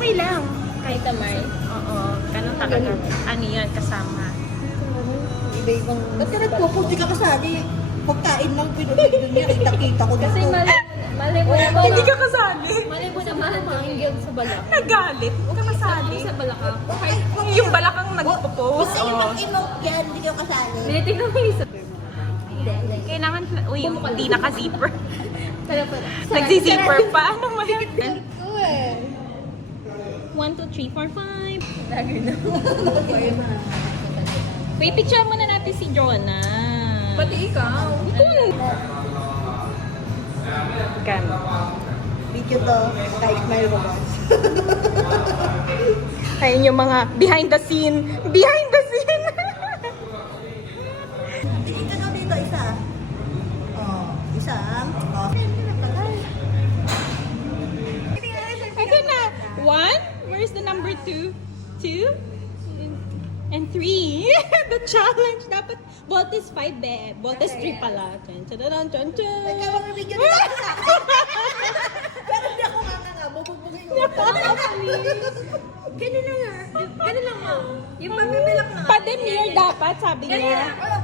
Okay lang. Kahit tamay. Oo, ganun talaga. Ano yan, kasama. Iba-ibang... Ba't ka nagpupunti ka kasali? Pagkain lang pinunod niya, kita-kita ko Kasi dito. mali mo naman. Hindi ka kasali. Mali mo naman mga inggil sa balak. Nagalit. Huwag ka kasali. Sa balaka. Yung balakang nagpo-post. Gusto niyo Oh. mag-emote yan, hindi kayo kasali. Tinitignan mo yung isa. Hindi. Kailangan, uy, hindi naka-zipper. Tara pala. Nagsi-zipper pa. Ano mo yan? Ito eh. 1, 2, 3, 4, 5. Lagi na. Wait, picture muna natin si Jonah. Pati ikaw. Gan. Video to, kahit may romance. Ayun yung mga behind the scene. Behind the scene! Tingin ka daw dito, isa. Oh, isa. Oh. Ito na. 1. Where's the number 2? 2. And 3. The challenge. Dapat, Bolt is 5, be. Bolt is 3 pala. Chun, chun, chun, chun, chun. Ikaw ang video dito sa akin. Pero hindi ako nga, bububugin ko. Ganun na nga. Ganun lang nga. Yung pagbibilang na. Pa-demure dapat, sabi niya. Wala